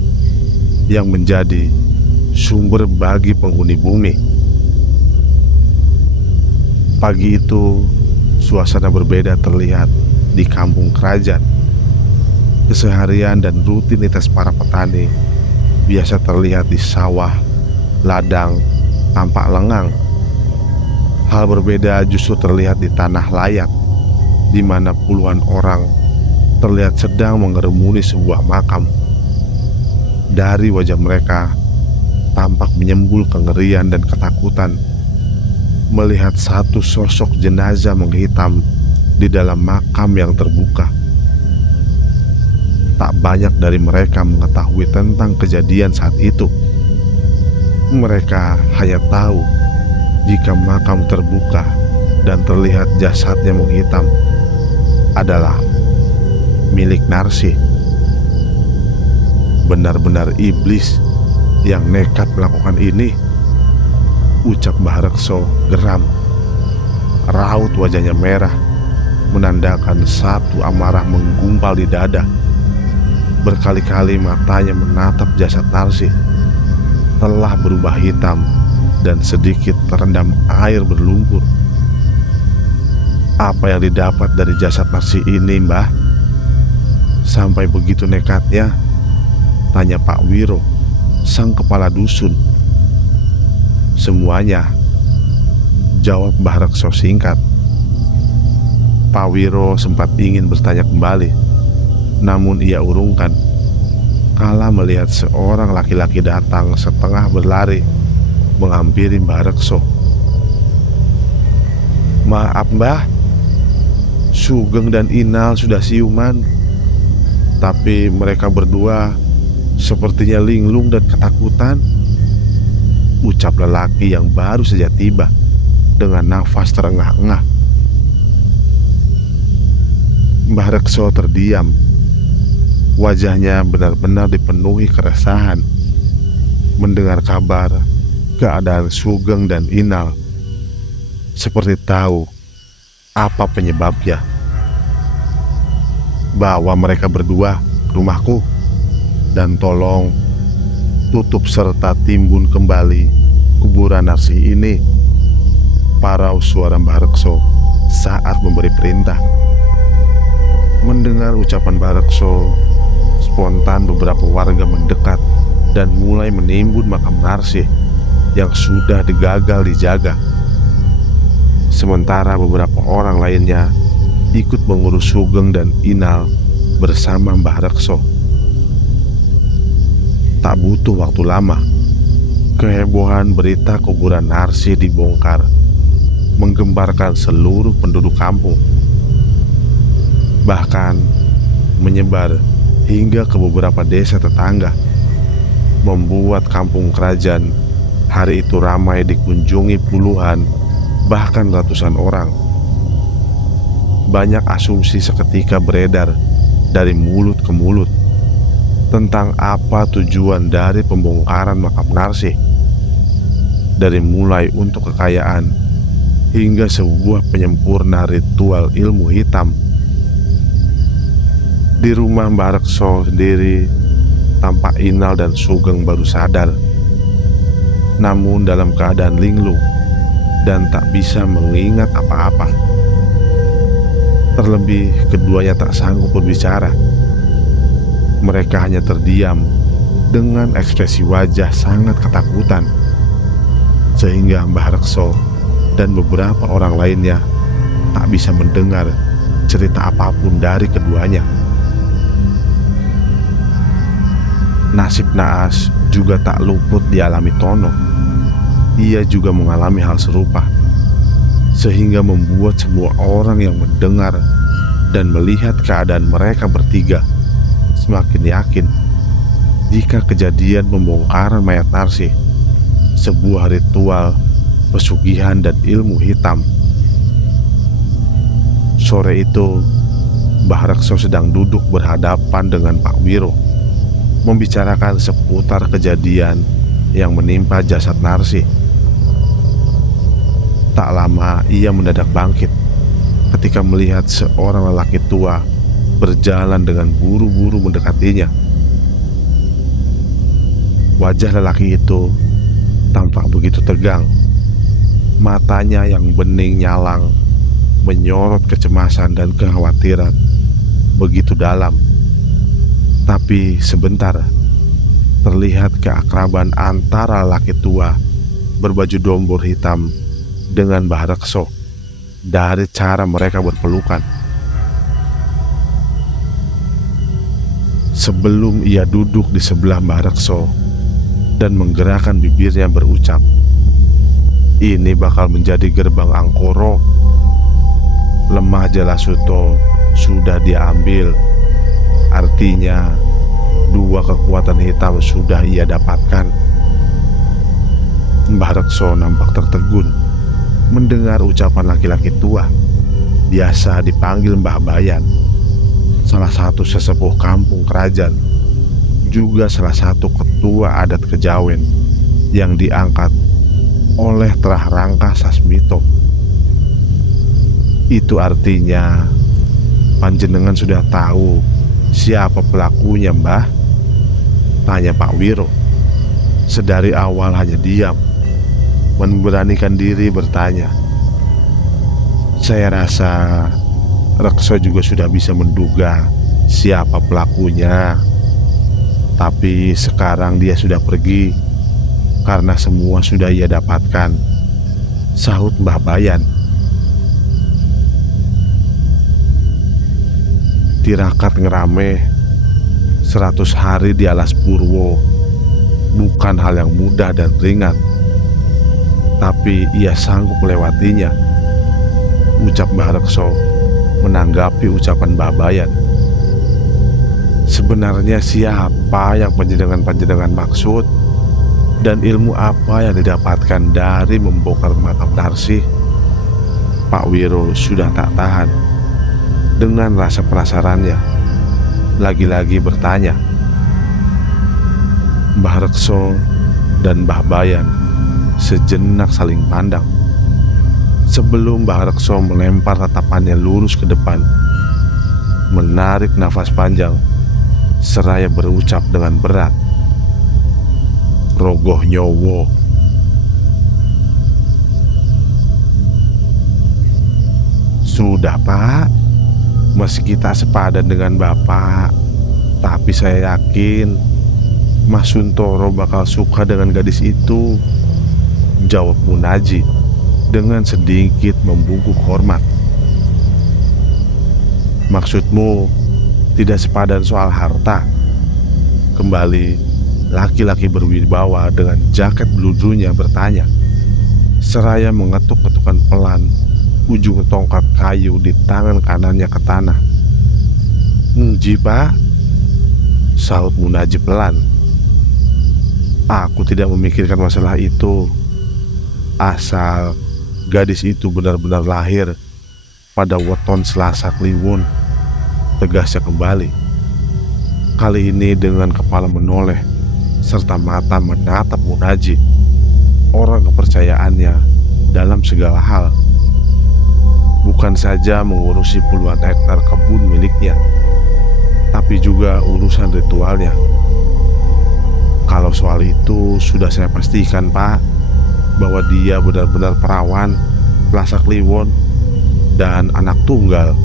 yang menjadi sumber bagi penghuni bumi. Pagi itu, suasana berbeda terlihat di kampung kerajaan. Keseharian dan rutinitas para petani biasa terlihat di sawah, ladang, tampak lengang. Hal berbeda justru terlihat di tanah layak, di mana puluhan orang terlihat sedang mengerumuni sebuah makam. Dari wajah mereka tampak menyembul kengerian dan ketakutan melihat satu sosok jenazah menghitam di dalam makam yang terbuka. Tak banyak dari mereka mengetahui tentang kejadian saat itu. Mereka hanya tahu jika makam terbuka dan terlihat jasadnya menghitam adalah milik Narsih. Benar-benar iblis yang nekat melakukan ini, ucap Mbah Rekso geram. Raut wajahnya merah, menandakan satu amarah menggumpal di dada. Berkali-kali matanya menatap jasad Narsih. Telah berubah hitam dan sedikit terendam air berlumpur. Apa yang didapat dari jasad Narsih ini, Mbah? Sampai begitu nekatnya? Tanya Pak Wiro, sang kepala dusun. Semuanya, jawab Mbah Rekso singkat. Pak Wiro sempat ingin bertanya kembali, namun ia urungkan kala melihat seorang laki-laki datang setengah berlari menghampiri Mbah Rekso. Maaf Mbah, Sugeng dan Inal sudah siuman, tapi mereka berdua sepertinya linglung dan ketakutan, ucap lelaki yang baru saja tiba dengan nafas terengah-engah. Mbah Rekso terdiam. Wajahnya benar-benar dipenuhi keresahan mendengar kabar keadaan Sugeng dan Inal, seperti tahu apa penyebabnya. Bawa mereka berdua ke rumahku dan tolong tutup serta timbun kembali kuburan Narsih ini, parau suara Mbah Rekso saat memberi perintah. Mendengar ucapan Mbah Rekso, spontan beberapa warga mendekat dan mulai menimbun makam Narsih yang sudah digagal dijaga. Sementara beberapa orang lainnya ikut mengurus Sugeng dan Inal bersama Mbah Rekso. Tak butuh waktu lama, kehebohan berita kuburan Narsih dibongkar menggemparkan seluruh penduduk kampung, bahkan menyebar hingga ke beberapa desa tetangga, membuat kampung kerajaan hari itu ramai dikunjungi puluhan bahkan ratusan orang. Banyak asumsi seketika beredar dari mulut ke mulut tentang apa tujuan dari pembongkaran makam Narsih, dari mulai untuk kekayaan hingga sebuah penyempurna ritual ilmu hitam. Di rumah Mbah Rekso sendiri, tampak Inal dan Sugeng baru sadar, namun dalam keadaan linglung dan tak bisa mengingat apa-apa. Terlebih keduanya tak sanggup berbicara. Mereka hanya terdiam dengan ekspresi wajah sangat ketakutan, sehingga Mbah Rekso dan beberapa orang lainnya tak bisa mendengar cerita apapun dari keduanya. Nasib naas juga tak luput dialami Tono. Ia juga mengalami hal serupa, sehingga membuat semua orang yang mendengar dan melihat keadaan mereka bertiga semakin yakin jika kejadian pembongkaran mayat Narsih sebuah ritual pesugihan dan ilmu hitam. Sore itu, Mbah Rekso sedang duduk berhadapan dengan Pak Wiro, membicarakan seputar kejadian yang menimpa jasad Narsih. Tak lama ia mendadak bangkit ketika melihat seorang lelaki tua berjalan dengan buru-buru mendekatinya. Wajah lelaki itu tampak begitu tegang. Matanya yang bening nyalang menyorot kecemasan dan kekhawatiran begitu dalam. Tapi sebentar terlihat keakraban antara lelaki tua berbaju dombor hitam dengan Mbah Rekso dari cara mereka berpelukan. sebelum ia duduk di sebelah Mbah Rekso dan menggerakkan bibirnya berucap, "Ini bakal menjadi gerbang Angkoro. Lemah Jalasuto sudah diambil. Artinya dua kekuatan hitam sudah ia dapatkan." Mbah Rekso nampak tertegun mendengar ucapan laki-laki tua, biasa dipanggil Mbah Bayan, salah satu sesepuh kampung kerajaan, juga salah satu ketua adat Kejawen yang diangkat oleh Trah Rangka Sasmito. Itu artinya panjenengan sudah tahu siapa pelakunya, Mbah? Tanya Pak Wiro. Sedari awal hanya diam, memberanikan diri bertanya. Saya rasa Rekso juga sudah bisa menduga siapa pelakunya, tapi sekarang dia sudah pergi karena semua sudah ia dapatkan, sahut Mbah Bayan. Tirakat ngerame 100 hari di alas Purwo bukan hal yang mudah dan ringan, tapi ia sanggup melewatinya, ucap Mbah Rekso menanggapi ucapan Mbah Bayan. Sebenarnya siapa yang panjenengan maksud, dan ilmu apa yang didapatkan dari membongkar makam Narsih? Pak Wiro sudah tak tahan dengan rasa penasarannya, lagi-lagi bertanya. Mbah Rekso dan Mbah Bayan sejenak saling pandang sebelum Mbah Rekso melempar tatapannya lurus ke depan, menarik nafas panjang seraya berucap dengan berat, "Rogoh nyowo." Sudah, Pak, meski tak sepadan dengan Bapak, tapi saya yakin Mas Suntoro bakal suka dengan gadis itu, jawab Munaji dengan sedikit membungkuk hormat. Maksudmu tidak sepadan soal harta? Kembali laki-laki berwibawa dengan jaket bludunya bertanya, seraya mengetuk-ketukan pelan ujung tongkat kayu di tangan kanannya ke tanah. "Nji, Pak," sahut Munaji pelan. "Aku tidak memikirkan masalah itu, asal gadis itu benar-benar lahir pada weton Selasa Kliwon," tegasnya kembali. Kali ini dengan kepala menoleh serta mata menatap Munaji, orang kepercayaannya dalam segala hal. Bukan saja mengurusi puluhan hektar kebun miliknya, tapi juga urusan ritualnya. Kalau soal itu sudah saya pastikan, Pak, bahwa dia benar-benar perawan, Selasa Kliwon, dan anak tunggal.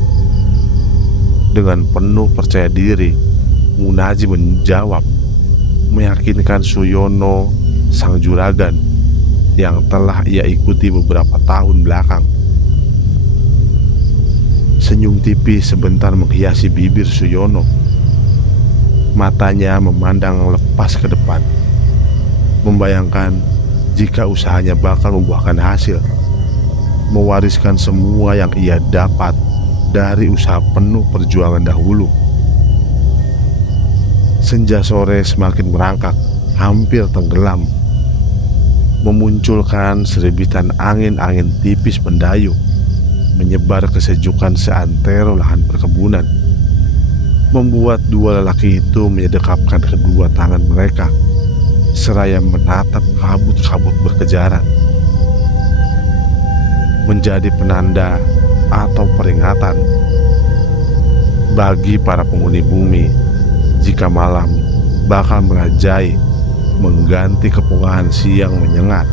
Dengan penuh percaya diri, Munaji menjawab, meyakinkan Suyono, sang juragan yang telah ia ikuti beberapa tahun belakang. Senyum tipis sebentar menghiasi bibir Suyono. Matanya memandang lepas ke depan, membayangkan jika usahanya bakal membuahkan hasil, mewariskan semua yang ia dapat dari usaha penuh perjuangan dahulu. Senja sore semakin merangkak, hampir tenggelam, memunculkan serbitan angin-angin tipis mendayung, menyebar kesejukan seantero lahan perkebunan, membuat dua lelaki itu menyedekapkan kedua tangan mereka seraya menatap kabut-kabut berkejaran, menjadi penanda atau peringatan bagi para penghuni bumi jika malam bakal merajai, mengganti kepungahan siang menyengat.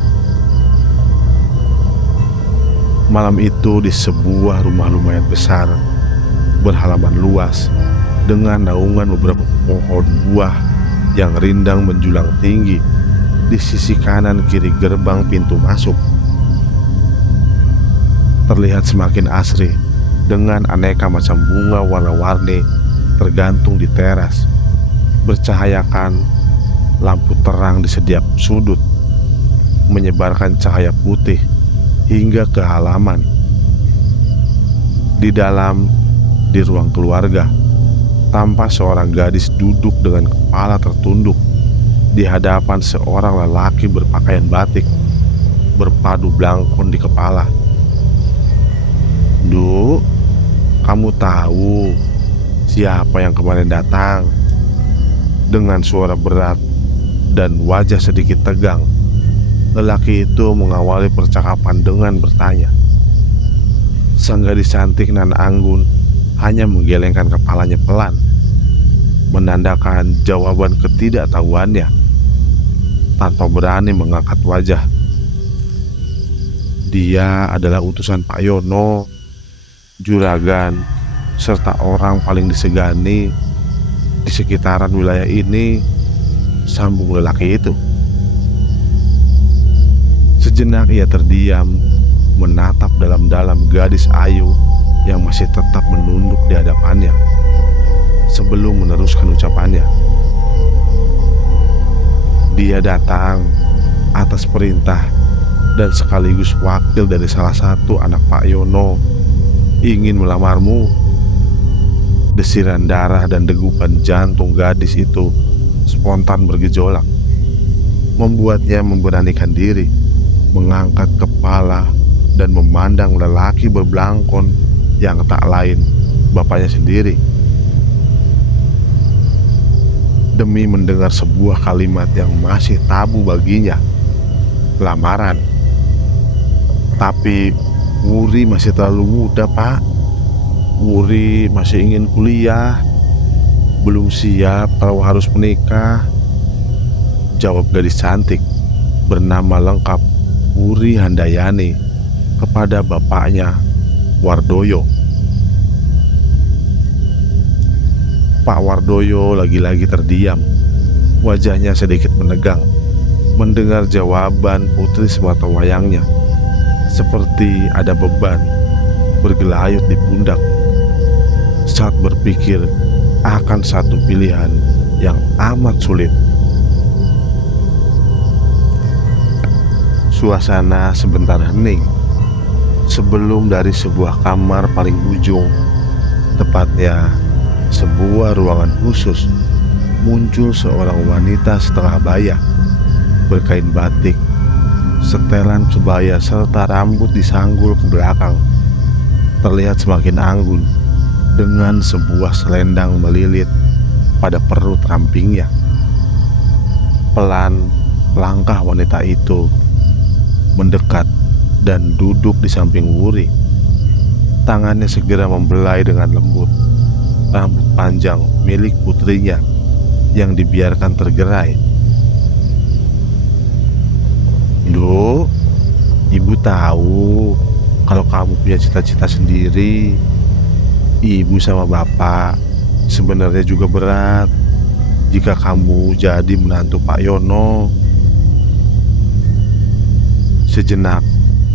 Malam itu di sebuah rumah lumayan besar berhalaman luas dengan naungan beberapa pohon buah yang rindang menjulang tinggi di sisi kanan kiri gerbang pintu masuk. Terlihat semakin asri dengan aneka macam bunga warna-warni tergantung di teras, bercahayakan lampu terang di setiap sudut, menyebarkan cahaya putih hingga ke halaman. Di dalam, di ruang keluarga, tampak seorang gadis duduk dengan kepala tertunduk di hadapan seorang lelaki berpakaian batik, berpadu belangkon di kepala. "Duk, kamu tahu siapa yang kemarin datang?" Dengan suara berat dan wajah sedikit tegang, lelaki itu mengawali percakapan dengan bertanya. Sang gadis cantik nan anggun hanya menggelengkan kepalanya pelan, menandakan jawaban ketidaktahuannya, tanpa berani mengangkat wajah. Dia adalah utusan Pak Yono, juragan, serta orang paling disegani di sekitaran wilayah ini, sambung lelaki itu. Sejenak ia terdiam, menatap dalam-dalam gadis ayu yang masih tetap menunduk di hadapannya, sebelum meneruskan ucapannya. "Dia datang atas perintah dan sekaligus wakil dari salah satu anak Pak Yono, ingin melamarmu." Desiran darah dan degupan jantung gadis itu spontan bergejolak, membuatnya memberanikan diri, mengangkat kepala dan memandang lelaki berbelangkon yang tak lain bapaknya sendiri, demi mendengar sebuah kalimat yang masih tabu baginya, lamaran. Tapi Wuri masih terlalu muda, Pak. Wuri masih ingin kuliah, belum siap kalau harus menikah, jawab gadis cantik bernama lengkap Wuri Handayani kepada bapaknya, Wardoyo. Pak Wardoyo lagi-lagi terdiam, wajahnya sedikit menegang mendengar jawaban putri sematawayangnya, seperti ada beban bergelayut di pundak saat berpikir akan satu pilihan yang amat sulit. Suasana sebentar hening sebelum dari sebuah kamar paling ujung, tepatnya sebuah ruangan khusus, muncul seorang wanita setengah baya, berkain batik, setelan kebaya serta rambut disanggul ke belakang, terlihat semakin anggun dengan sebuah selendang melilit pada perut rampingnya. Pelan langkah wanita itu mendekat dan duduk di samping Wuri. Tangannya segera membelai dengan lembut rambut panjang milik putrinya yang dibiarkan tergerai. "Duk, ibu tahu kalau kamu punya cita-cita sendiri. Ibu sama bapak sebenarnya juga berat jika kamu jadi menantu Pak Yono." Sejenak,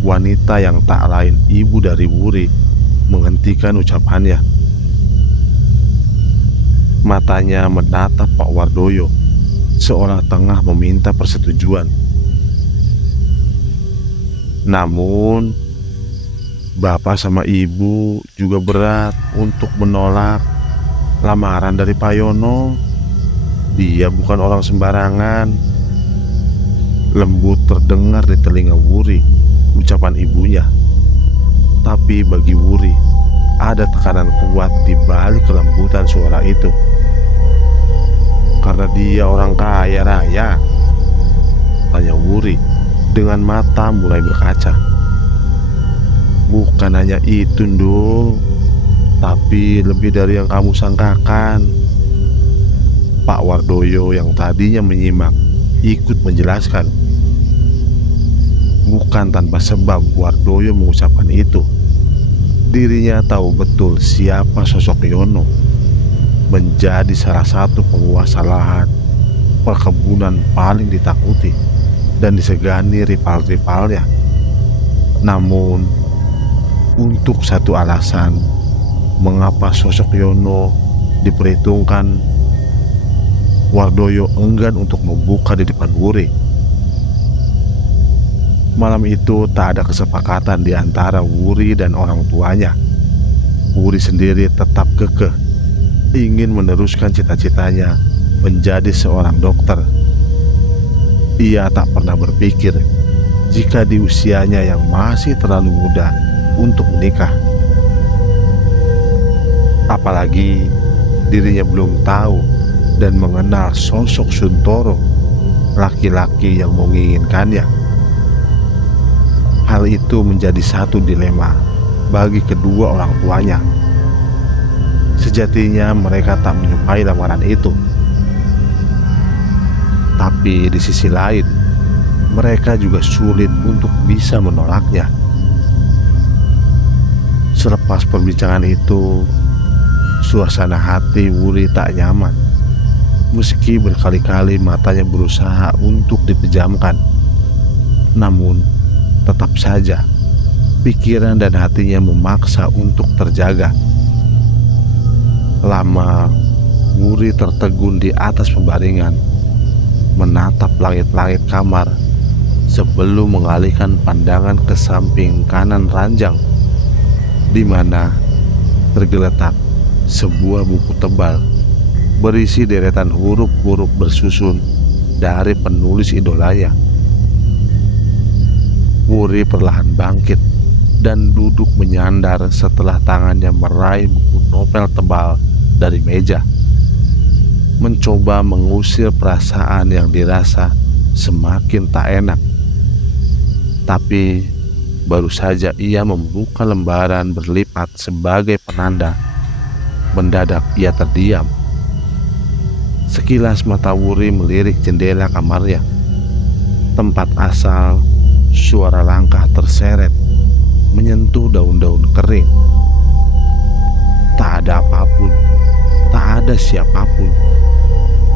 wanita yang tak lain ibu dari Wuri menghentikan ucapannya. Matanya menatap Pak Wardoyo, seolah tengah meminta persetujuan. Namun bapak sama ibu juga berat untuk menolak lamaran dari Pak Yono. Dia bukan orang sembarangan. Lembut terdengar di telinga Wuri ucapan ibunya. Tapi bagi Wuri ada tekanan kuat di balik kelembutan suara itu. "Karena dia orang kaya raya?" tanya Wuri dengan mata mulai berkaca. "Bukan hanya itu, Nduk, tapi lebih dari yang kamu sangkakan." Pak Wardoyo yang tadinya menyimak ikut menjelaskan. Bukan tanpa sebab Wardoyo mengucapkan itu. Dirinya tahu betul siapa sosok Yono, menjadi salah satu penguasa lahan perkebunan paling ditakuti dan disegani rival-rivalnya. Namun untuk satu alasan mengapa sosok Yono diperhitungkan, Wardoyo enggan untuk membuka di depan Wuri. Malam itu tak ada kesepakatan di antara Wuri dan orang tuanya. Wuri sendiri tetap kekeh ingin meneruskan cita-citanya menjadi seorang dokter. Ia tak pernah berpikir jika di usianya yang masih terlalu muda untuk menikah. Apalagi dirinya belum tahu dan mengenal sosok Suntoro, laki-laki yang menginginkannya. Hal itu menjadi satu dilema bagi kedua orang tuanya. Sejatinya mereka tak menyukai lamaran itu. Tapi di sisi lain, mereka juga sulit untuk bisa menolaknya. Selepas perbincangan itu, suasana hati Wuri tak nyaman. Meski berkali-kali matanya berusaha untuk dipejamkan, namun tetap saja pikiran dan hatinya memaksa untuk terjaga. Lama, Wuri tertegun di atas pembaringan, menatap langit-langit kamar sebelum mengalihkan pandangan ke samping kanan ranjang, di mana tergeletak sebuah buku tebal berisi deretan huruf-huruf bersusun dari penulis idolanya. Wuri perlahan bangkit dan duduk menyandar setelah tangannya meraih buku novel tebal dari meja, mencoba mengusir perasaan yang dirasa semakin tak enak. Tapi baru saja ia membuka lembaran berlipat sebagai penanda, mendadak ia terdiam. Sekilas mata Wuri melirik jendela kamarnya, tempat asal suara langkah terseret menyentuh daun-daun kering. Tak ada apapun, tak ada siapapun,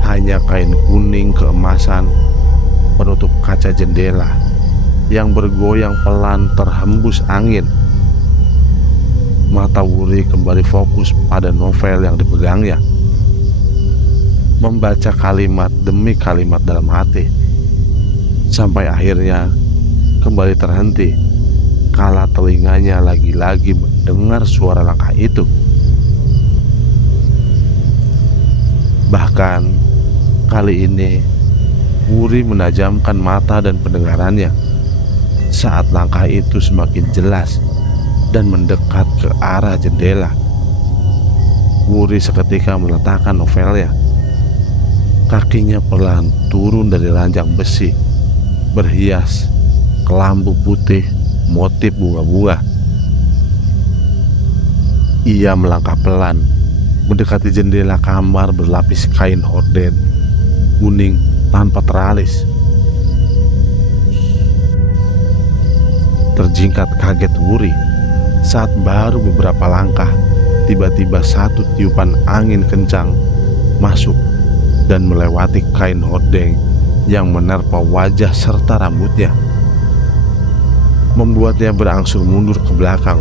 hanya kain kuning keemasan penutup kaca jendela yang bergoyang pelan terhembus angin. Mata Wuri kembali fokus pada novel yang dipegangnya, membaca kalimat demi kalimat dalam hati, sampai akhirnya kembali terhenti kala telinganya lagi-lagi mendengar suara langkah itu. Bahkan kali ini Wuri menajamkan mata dan pendengarannya saat langkah itu semakin jelas dan mendekat ke arah jendela. Wuri seketika meletakkan novelnya. Kakinya perlahan turun dari ranjang besi berhias kelambu putih motif bunga-bunga. Ia melangkah pelan mendekati jendela kamar berlapis kain horden kuning tanpa teralis. Terjingkat kaget Wuri saat baru beberapa langkah, tiba-tiba satu tiupan angin kencang masuk dan melewati kain hordeng yang menerpa wajah serta rambutnya, membuatnya berangsur mundur ke belakang.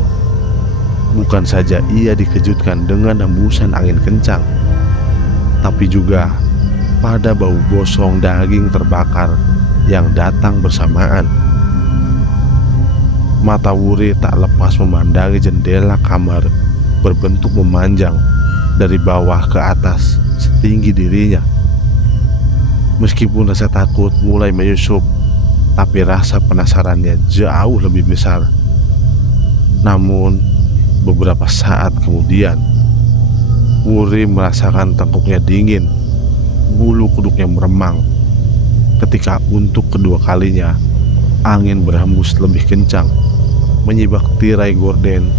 Bukan saja ia dikejutkan dengan hembusan angin kencang, tapi juga pada bau gosong daging terbakar yang datang bersamaan. Mata Wuri tak lepas memandangi jendela kamar berbentuk memanjang dari bawah ke atas setinggi dirinya. Meskipun rasa takut mulai menyusup, tapi rasa penasarannya jauh lebih besar. Namun beberapa saat kemudian, Wuri merasakan tengkuknya dingin, bulu kuduknya meremang, ketika untuk kedua kalinya angin berhembus lebih kencang, menyibak tirai gorden,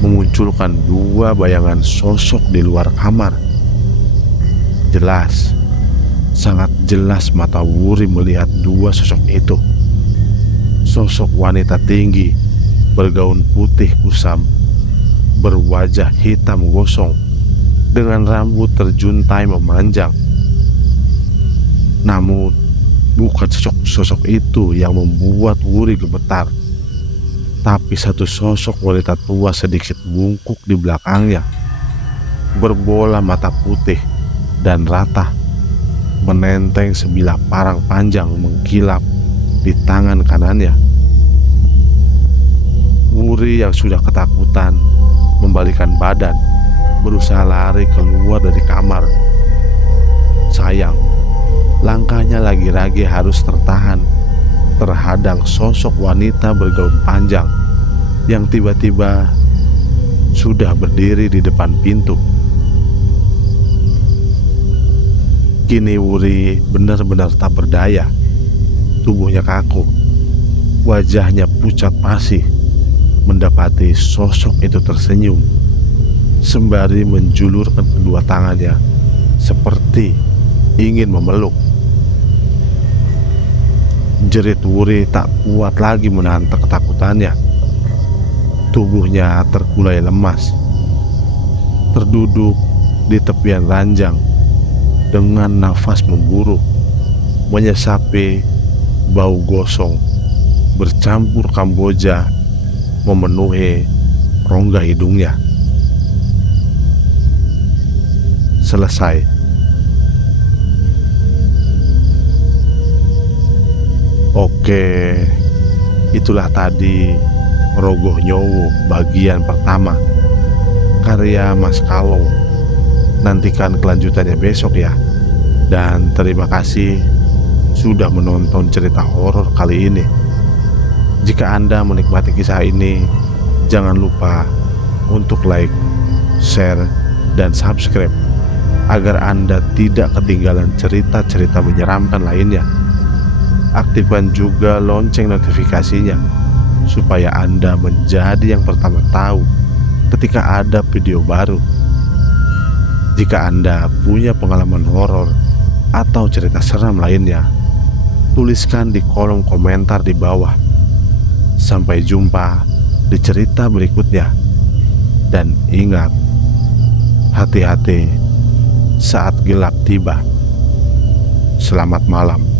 memunculkan dua bayangan sosok di luar kamar. Jelas, sangat jelas mata Wuri melihat dua sosok itu. Sosok wanita tinggi, bergaun putih kusam, berwajah hitam gosong, dengan rambut terjuntai memanjang. Namun, bukan sosok itu yang membuat Wuri gemetar, tapi satu sosok wanita tua sedikit bungkuk di belakangnya, berbola mata putih dan rata, menenteng sebilah parang panjang mengkilap di tangan kanannya. Wuri yang sudah ketakutan membalikkan badan, berusaha lari keluar dari kamar. Sayang, langkahnya lagi-lagi harus tertahan terhadang sosok wanita bergaun panjang yang tiba-tiba sudah berdiri di depan pintu. Kini Wuri benar-benar tak berdaya. Tubuhnya kaku, wajahnya pucat pasi mendapati sosok itu tersenyum sembari menjulurkan kedua tangannya seperti ingin memeluk. Jerit Wuri tak kuat lagi menahan ketakutannya. Tubuhnya terkulai lemas, terduduk di tepian ranjang dengan nafas memburu, menyesapi bau gosong bercampur Kamboja memenuhi rongga hidungnya. Selesai. Oke, itulah tadi Rogoh Nyowo bagian pertama, karya Mas Kalong. Nantikan kelanjutannya besok ya. Dan terima kasih sudah menonton cerita horor kali ini. Jika Anda menikmati kisah ini, jangan lupa untuk like, share, dan subscribe agar Anda tidak ketinggalan cerita-cerita menyeramkan lainnya. Aktifkan juga lonceng notifikasinya supaya Anda menjadi yang pertama tahu ketika ada video baru. Jika Anda punya pengalaman horor atau cerita seram lainnya, tuliskan di kolom komentar di bawah. Sampai jumpa di cerita berikutnya. Dan ingat, hati-hati saat gelap tiba. Selamat malam.